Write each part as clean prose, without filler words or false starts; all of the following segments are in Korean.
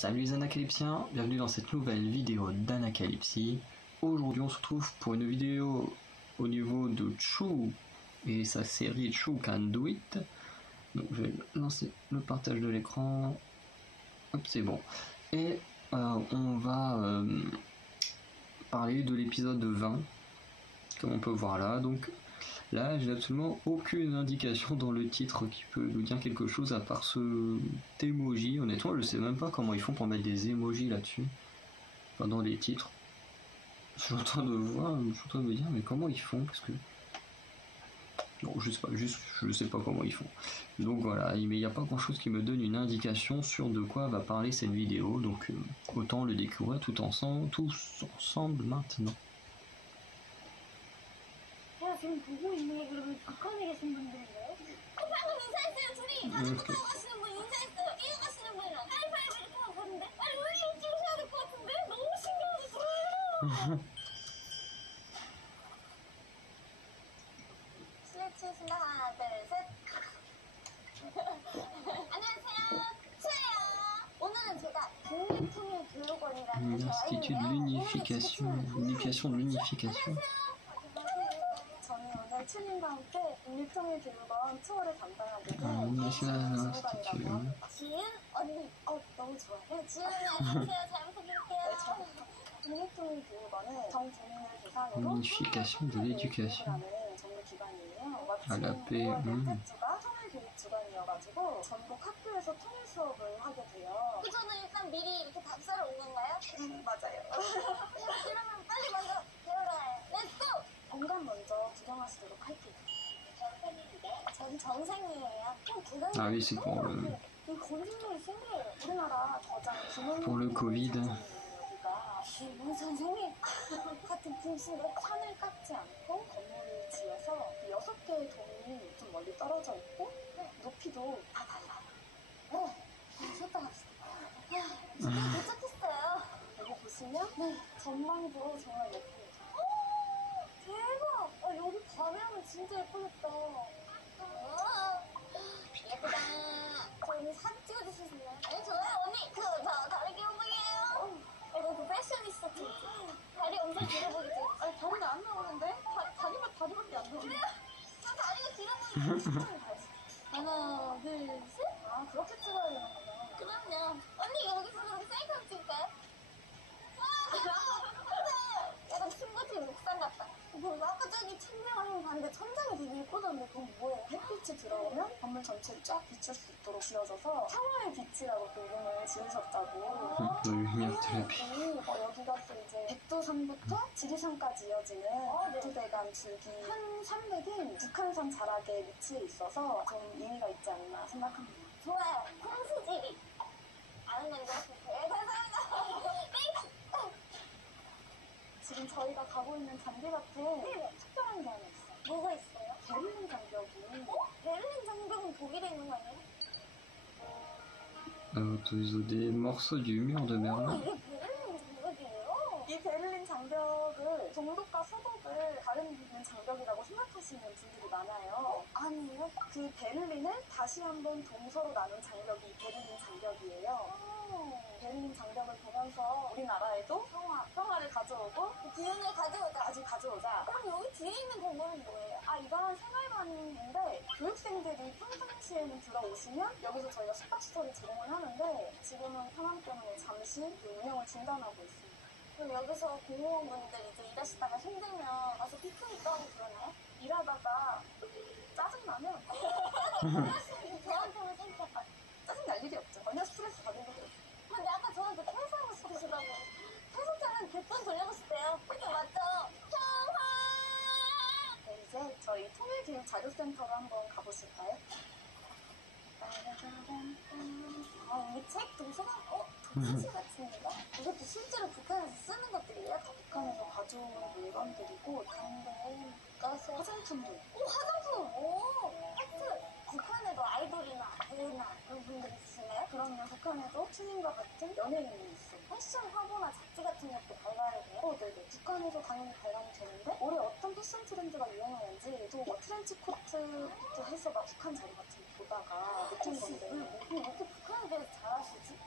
Salut les Anacalypsiens, bienvenue dans cette nouvelle vidéo d'Anacalypsie. Aujourd'hui on se retrouve pour une vidéo au niveau de Chou et sa série Chou Can Do It. Donc je vais lancer le partage de l'écran. Hop, c'est bon. Et on va parler de l'épisode 20, comme on peut voir là. Donc là, j'ai absolument aucune indication dans le titre qui peut nous dire quelque chose à part ce emoji. Honnêtement, je sais même pas comment ils font pour mettre des emojis là-dessus, enfin, dans les titres. Je suis en train de voir, je suis en train de me dire, mais comment ils font, parce que non, je sais pas, juste je sais pas comment ils font. Donc voilà, mais il n'y a pas grand-chose qui me donne une indication sur de quoi va parler cette vidéo. Donc autant le découvrir tous ensemble maintenant. 지금 보고 있는 게 그러면 북한에 계신 분들인가요? 방금 인사했어요. 둘이 다들 붙어 가시는 분 인사했어요. 이어가시는 분이랑 하이파이브 이렇게 하고 가는데 아니 왜 찍으셔야 될 것 같은데? 너무 신기하더라고요. 실내 치겠습니다. 하나 둘 셋. 안녕하세요. 추예요. 오늘은 제가 국립통일교육원이라는 L'Institut de l'unification, l'éducation de l'unification. 저는 오늘 추님과 함께 국립통일교육원 투어를 담당하게 된 National Institute. 지은 언니, 너무 좋아요. 지은 언니 안녕하세요. 잘 부탁드릴게요. 국립통일교육원은 전 국민을 대상으로 Unification de l'éducation. 전문기관이에요. À la paix. 주가 통일교육주간이어가지고 전국 학교에서 통일 수업을 하게 돼요. 그 저는 일단 미리 이렇게 답사를 온 건가요? 맞아요. 그러면 빨리 먼저 배우러요. 렛츠고! 공간 먼저 구경하시도록 할게요. 전 전생이에요. Ah oui, c'est pour le, 이 건축물이 신기해요. 우리나라 가장 pour le Covid. 여기가 문 선생님 같은 분실에 산을 깎지 않고 건물을 지어서 6개의 동이 좀 멀리 떨어져 있고 높이도 다 달라요. 쉬었다 갑시다. 진짜 도착했어요. 여기 보시면 전망도 정말 예쁩니다. 대박! 여기 밤에 하면 진짜 예쁘겠다. 예쁘다. 저 언니 사진 찍어주실 수 있나요? 네, 좋아요. 언니, 저 다리 길어 보이게요. 이거 그 패셔니스타 진짜. 다리 엄청 길어 보이지? 아니, 다리가 안 나오는데? 다리밖에 안 나오는데? 저 다리가 길어 보이는데? 하나, 둘, 셋? 아, 그렇게 찍어야 되는 거구나. 그럼요. 언니, 여기서 그럼 셀카 한번 찍을까요? 약간 친구팀 옥상 같다. 아까 저기 천장을 봤는데 천장이 되게 예쁘던데 그건 뭐예요? 햇빛이 들어오면 건물 전체를 쫙 비출 수 있도록 지어져서 평화의 빛이라고 또 이름을 지으셨다고. 여기가 또 이제 백두산부터 지리산까지 이어지는 백두대간 줄기 한 산맥인 북한산 자락에 위치해 있어서 좀 의미가 있지 않나 생각합니다. 좋아요. 홍수지리. 아는 건데 감사합니다. 지금 저희가 가고 있는 잔디밭에 특별한 게 하나 있어요. 뭐가 있어요? 베를린 장벽이. 베를린 장벽은 독일에 있는 거 아니에요? Des morceaux du mur de Berlin. 이게 베를린 장벽이에요? 이 베를린 장벽을 동독과 서독을 가르는 장벽이라고 생각하시는 분들이 많아요. 아니에요? 그 베를린을 다시 한번 동서로 나눈 장벽이 베를린 장벽이에요. 베를린 장벽을 보면서 우리나라에도 평화를 가져오고 그 기운을 가져오자. 그럼 여기 뒤에 있는 건물은 뭐예요? 이건 생활관인데 교육생들이 평상시에는 들어오시면 여기서 저희가 숙박시설을 제공을 하는데 지금은 상황 때문에 잠시 운영을 중단하고 있습니다. 그럼 여기서 공무원분들 이제 일하시다가 힘들면 와서 피크닉 하고 그러나요? 일하다가 짜증나면 저한테는 진짜 짜증날 일이 없죠. 전혀 스트레스 받을 일이 없어요. 근데 아까 저한테 퇴사하고 싶으시다고. 퇴사자는 100번 돌려보셨대요. 그게 맞죠? 평화! 네, 이제 저희 통일교육 자료센터로 한번 가보실까요? 여기 책, 도서관, 도서실 같은데요? 이것도 실제로 북한에서 쓰는 것들이에요? 다 북한에서 가져온 물건들이고 담배, 가스, 화장품도 있고. 화장품! 하트! 북한에도 아이돌이나 배우나 그런 분들이 있으시나요? 그럼요. 북한에도 추님과 같은 연예인이 있어요. 패션 화보나 잡지 같은 것도 발간이 돼요? 네네. 북한에서 당연히 발간이 되는데 올해 어떤 패션 트렌드가 유행하는지 또 트렌치 코트부터 해서 막 북한 자료 같은 거 보다가 느낀 건데 왜 이렇게 북한에 대해서 잘 아시지?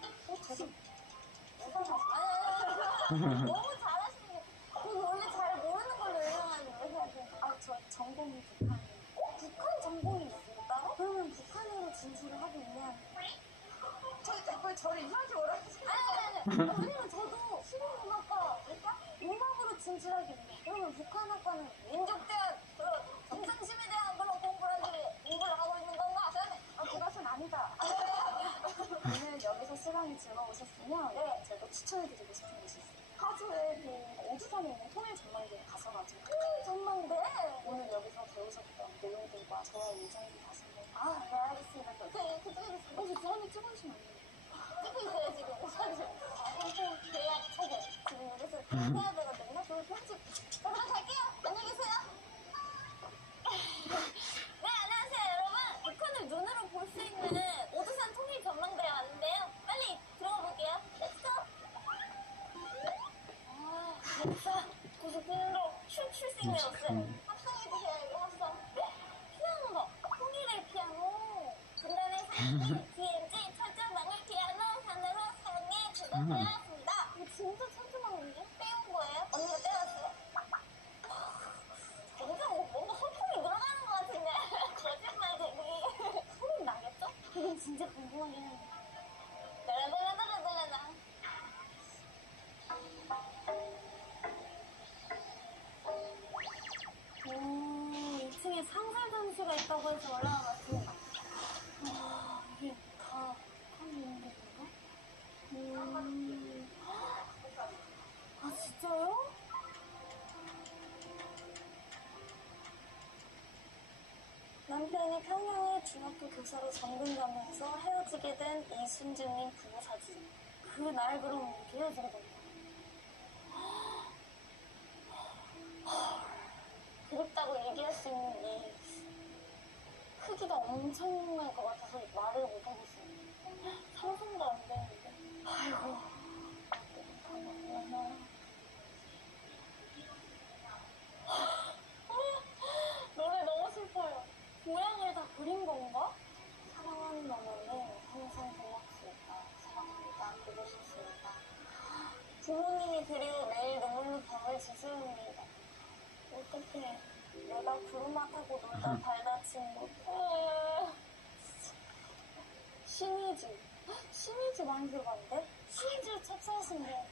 너무 잘하시는데 원래 잘 모르는 걸로 유명한데 왜 해야 돼? 저 전공이 북한이에요. 북한 전공이 있어요 따로? 그러면 북한으로 진출을 하고 있냐? 저를 이상하게 몰아주세요. 아니. 왜냐면 저도 실용음악과 음악으로 진출하기 위해. 그러면 북한학과는 민족대학 동상심에 대한 그런 공부를 하고 있는 건가? 그것은 아니다. 오늘 여기서 시간이 즐거우셨으면 제가 추천해드리고 싶은 곳이 있어요. 파주에 그 오두산에 있는 통일전망대에 가셔가지고 통일전망대? 오늘 여기서 배우셨던 내용들과 저의 일정이 다시 한번 네 알겠습니다. 그쪽에서 혹시 사진 찍어주시면 안 돼요? 찍고 있어요 지금 사진. 홍콩 계약 체결 지금 여기서 해야 되거든요. 그 편집. 그럼 갈게요. 안녕히 계세요. 네 안녕하세요 여러분. 북한을 눈으로 볼 수 있는 오두산 통일 전망대에 왔는데요. 빨리 들어가 볼게요. 렛츠고. 역사 고속도로 출생이 없어요. 합성해주세요 이거 합성. 피아노다. 통일의 피아노. 분단의 상징 DMG 철조망을 피아노 하나로 사용해 제작되었습니다. 이거 진짜 철조망인데? 빼온 거예요? 언니가 떼왔어요? 점점 뭔가 소품이 늘어가는 것 같은데 거짓말 되기. 소름 나겠죠? 이건 진짜 궁금하긴 한데. 나라나라나라나라. 오, 2층에 상설 전시가 있다고 해서 올라와 봤습니다. 이게 다 북한이 있는 건가? 진짜요? 남편이 평양의 중학교 교사로 전근 가면서 헤어지게 된 이순진님 부부 사진. 그날 그럼 헤어지게 된 거예요. 그립다고 얘기할 수 있는 이 크기가 엄청날 것 같아서 말을 못하겠어요. 상상도 안 되는데. 아이고. 노래 너무 슬퍼요. 고향을 다 그린 건가? 사랑하는 마음에 항상 고맙습니다. 사랑합니다. 보고 싶습니다. 부모님이 그리워 매일 눈물로 밤을 지새웁니다. 어떡해. 내가 구름아 타고 놀다 발 다친 거. 신이주. 신이주 많이 들어봤는데? 신이주 찹쌀순대.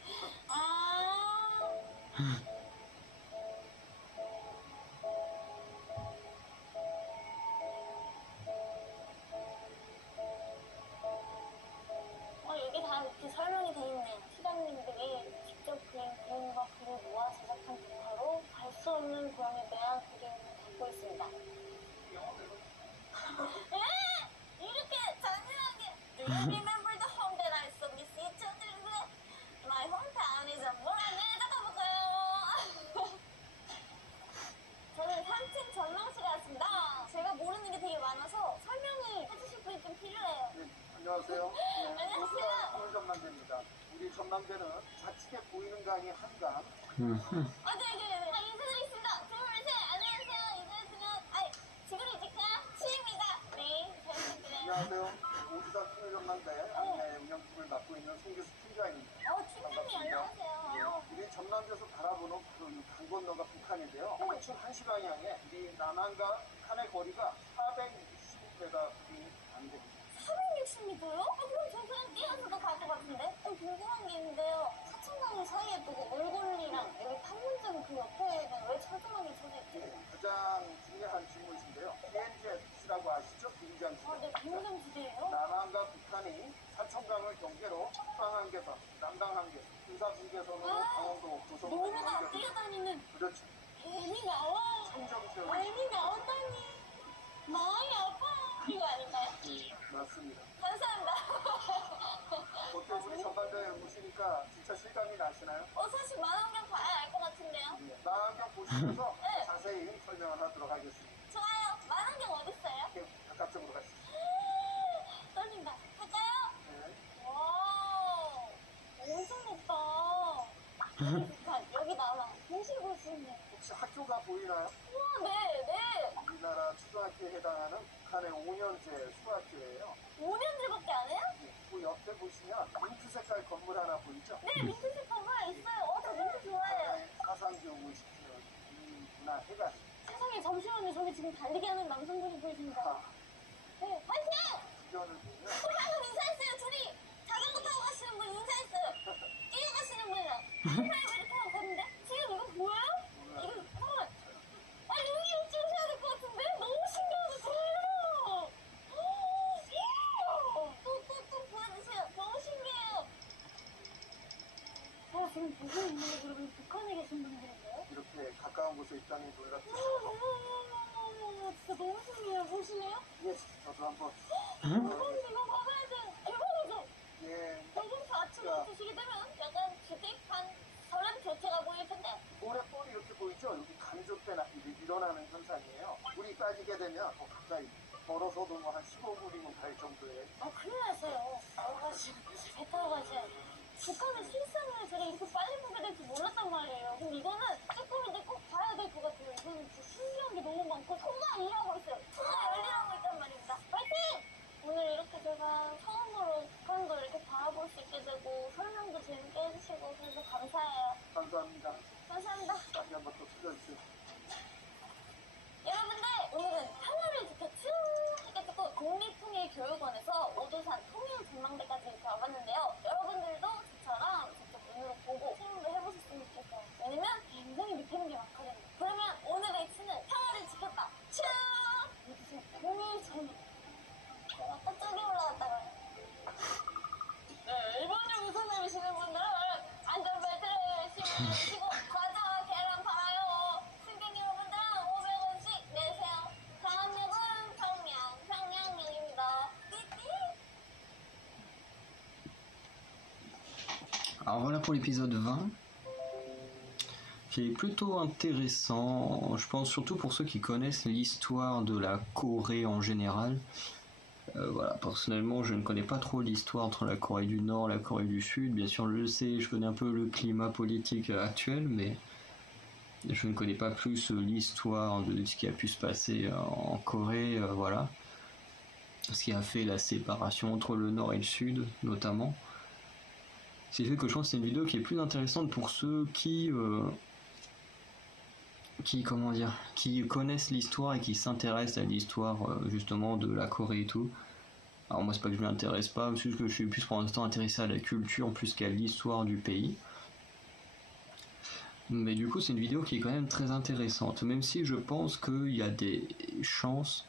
여기 다 이렇게 설명이 돼 있네요. 시장님들이 직접 그린 그림과 글을 모아 제작한 도화로 갈 수 없는 고향에 대한 그림을 담고 있습니다. 이렇게 잔인하게 Do you remember the home that I so miss each other? My hometown is a 뭐라네? 잠깐볼까요? 저는 3층 전망실에 왔습니다. 제가 모르는 게 되게 많아서 설명을 해주실 분이 좀 필요해요. 네, 안녕하세요. 안녕하세요. 통일전망대입니다. 우리 전망대는 좌측에 보이는 강이 한강. 네. 인사드리겠습니다. 둘, 셋. 안녕하세요. 인사드리면, 지구를 지켜야 치입니다. 네, 잘 부탁드려요. 안녕하세요. 오두산 통일전망대 안내 운영팀을 맡고 있는 송기수 팀장입니다. 팀장님 안녕하세요. 우리 전망대에서 바라보는 그 강 건너가 북한인데요. 대충 1시 방향에 우리 남한과 북한의 거리가 460m 안 됩니다. 460m요? 그럼 저 그냥 뛰어서도 갈 것 같은데? 궁금한 게 있는데요. 사천강을 사이에 두고 몰골리랑 여기 판문점 그 옆에는 왜 철조망이 쳐져 있지? 가장 중요한 질문이신데요. BNZ라고 아시죠? 빈장시대. 네, 빈장시대예요? 남한과 북한이 사천강을 경계로 북방한계선, 남방한계선, 군사분계선으로 강원도 고성 노루가 뛰어다니는 그렇죠. 뱀이 나와. 청정세월. 뱀이 나온다니. 많이 아파. 이거 아닌가요? 맞습니다. 감사합니다. 어때 우리 전반대에 오시니까 진짜 실감이 나시나요? 사실 만원경 봐야 알 것 같은데요? 네. 망원경 보시면서 네. 자세히 설명을 하도록 하겠습니다. 좋아요. 만원경 어딨어요? 이렇게 바깥쪽으로 가시죠. 떨린다. 갈까요? 네. 와, 엄청 높다. 여기 나와. 동시에 볼 수 있네. 혹시 학교가 보이나요? 우와, 네. 우리나라 초등학교에 해당하는 북한의 5년제 수학교예요. 5년제밖에 안 해요? 그 옆에 보시면 민트 색깔 건물 하나 보이죠? 네, 민트색 건물 있어요. 나 해가 세상에, 잠시만요. 저기 지금 달리기 하는 남성분이 보이십니다. 네, 파이팅! 주변을 보면 또 방금 인사했어요. 둘이 자전거 타고 가시는 분 인사했어요. 뛰어가시는 분이랑 하이파이브 이렇게 하고 갔는데 지금 이거 보여요? 이거 잠깐만. 아, 여기 찍으셔야 될 것 같은데? 너무 신기하다. 저예요. 또 보여주세요. 너무 신기해요. 지금 보고 있는 거 그러면 북한에 계신 분들인가요? 이렇게 가까운 곳에 있다니 놀랍죠. 어머머머머머, 진짜 너무 신기해요. 보실래요? 예, 저도 한번. 대박이다. 이거 봐봐야 돼. 대박이죠? 예, 여기서 아침에 드시게 되면 약간 주택한 설렘 교체가 보일 텐데. 모래벌이 이렇게 보이죠? 여기 간접된 악기들이 일어나는 현상이에요. 물이 빠지게 되면 더 가까이 걸어서도 뭐 한 15분이면 갈 정도의 큰일 났어요. 배 타고 가셔야죠. 북한의 실상을 제가 이렇게 빨리 보게 될 줄 몰랐단 말이에요. 근데 이거는 조금인데 꼭 봐야 될 것 같아요. 이거는 진짜 신기한 게 너무 많고 통가 일하고 있어요. 통가 열일하고 있단 말입니다. 파이팅! 오늘 이렇게 제가 처음으로 북한도 이렇게 바라볼 수 있게 되고 설명도 재밌게 해주시고 그래서 감사해요. 감사합니다. 감사합니다. 다시 한번 또 틀어주세요. 여러분들, 오늘은 평화를 지켰죠? 해가지고 국립통일교육원에서 오도산 통일전망대까지 이렇게 와봤는데요. 여러분들도 저처럼 직접 눈으로 보고 체험도 해보셨으면 좋겠어요. 왜냐면 굉장히 느끼는 게 많거든요. 그러면 오늘의 치는 평화를 지켰다. 츄! 오도산 통일전망. 제가 저쪽에 올라갔다가요. 네, 일본역 우선 내리시는 분들은 안전벨트를 열심히 매시고 과자와 계란 팔아요. 승객 여러분들은 500원씩 내세요. 다음 역은 평양역입니다. 띠띠. Alors voilà pour l'épisode 20, qui est plutôt intéressant, je pense surtout pour ceux qui connaissent l'histoire de la Corée en général. Voilà, personnellement je ne connais pas trop l'histoire entre la Corée du Nord et la Corée du Sud, bien sûr je le sais, je connais un peu le climat politique actuel, mais je ne connais pas plus l'histoire de ce qui a pu se passer en Corée, voilà. Ce qui a fait la séparation entre le Nord et le Sud, notamment. Ce qui fait que je pense que c'est une vidéo qui est plus intéressante pour ceux qui connaissent l'histoire et qui s'intéressent à l'histoire justement de la Corée et tout. Alors moi c'est pas que je m'intéresse pas, c'est juste que je suis plus pour l'instant intéressé à la culture plus qu'à l'histoire du pays. Mais du coup c'est une vidéo qui est quand même très intéressante, même si je pense qu'il y a des chances.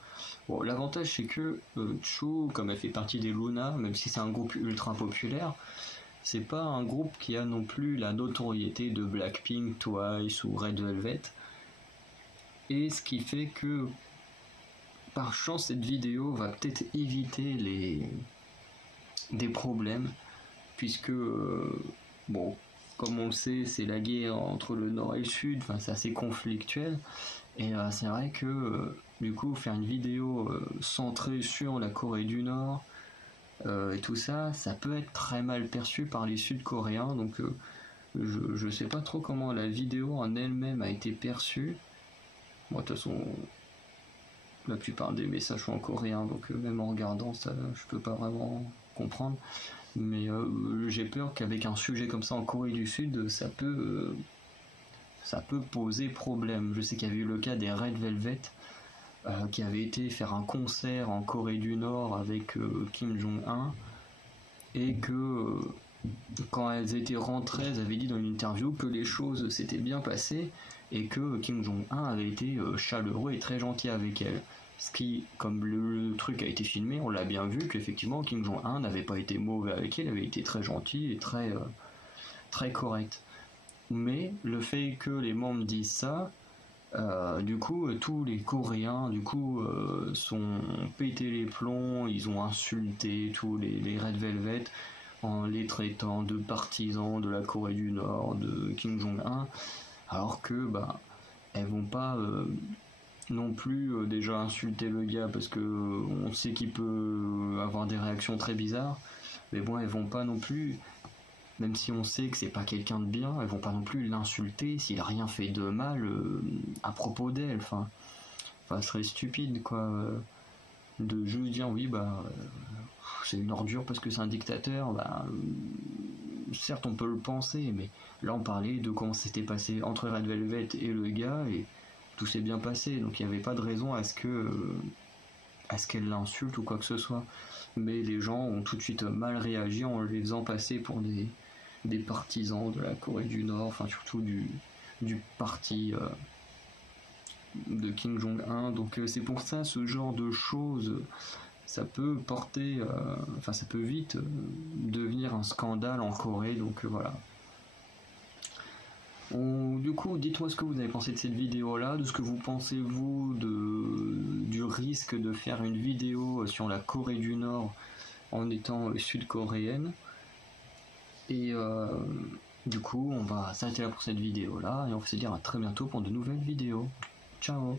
Bon, l'avantage c'est que Chou, comme elle fait partie des Luna, même si c'est un groupe ultra populaire, c'est pas un groupe qui a non plus la notoriété de Blackpink, Twice ou Red Velvet. Et ce qui fait que par chance cette vidéo va peut-être éviter des problèmes, puisque bon, comme on le sait, c'est la guerre entre le Nord et le Sud, enfin c'est assez conflictuel, et c'est vrai que du coup faire une vidéo centrée sur la Corée du Nord et tout ça, ça peut être très mal perçu par les Sud-Coréens, donc je sais pas trop comment la vidéo en elle-même a été perçue. Bon, de toute façon, la plupart des messages sont en coréen, donc même en regardant ça, je peux pas vraiment comprendre. Mais j'ai peur qu'avec un sujet comme ça en Corée du Sud, ça peut poser problème. Je sais qu'il y avait eu le cas des Red Velvet, qui avaient été faire un concert en Corée du Nord avec Kim Jong-un, et que quand elles étaient rentrées, elles avaient dit dans une interview que les choses s'étaient bien passées et que Kim Jong-un avait été chaleureux et très gentil avec elles. Ce qui, comme le truc a été filmé, on l'a bien vu qu'effectivement Kim Jong-un n'avait pas été mauvais avec elle, avait été très gentil et très, très correct. Mais le fait que les membres disent ça, du coup tous les Coréens sont pété les plombs, ils ont insulté tous les Red Velvet en les traitant de partisans de la Corée du Nord, de Kim Jong-un, alors que elles vont pas non plus déjà insulter le gars parce que on sait qu'il peut avoir des réactions très bizarres, mais bon, elles vont pas non plus, même si on sait que c'est pas quelqu'un de bien, elles vont pas non plus l'insulter s'il a rien fait de mal à propos d'elle. Enfin, ce serait stupide quoi, de juste dire oui c'est une ordure parce que c'est un dictateur. Certes on peut le penser, mais là on parlait de comment c'était passé entre Red Velvet et le gars, et tout s'est bien passé, donc il n'y avait pas de raison à ce qu'elle l'insulte ou quoi que ce soit. Mais les gens ont tout de suite mal réagi en les faisant passer pour des partisans de la Corée du Nord, enfin surtout du parti de Kim Jong-un. Donc c'est pour ça, ce genre de choses, ça peut porter, enfin ça peut vite devenir un scandale en Corée, donc voilà. Du coup, dites-moi ce que vous avez pensé de cette vidéo-là, de ce que vous pensez, vous, du risque de faire une vidéo sur la Corée du Nord en étant sud-coréenne. Et du coup, on va s'arrêter là pour cette vidéo-là, et on va se dire à très bientôt pour de nouvelles vidéos. Ciao!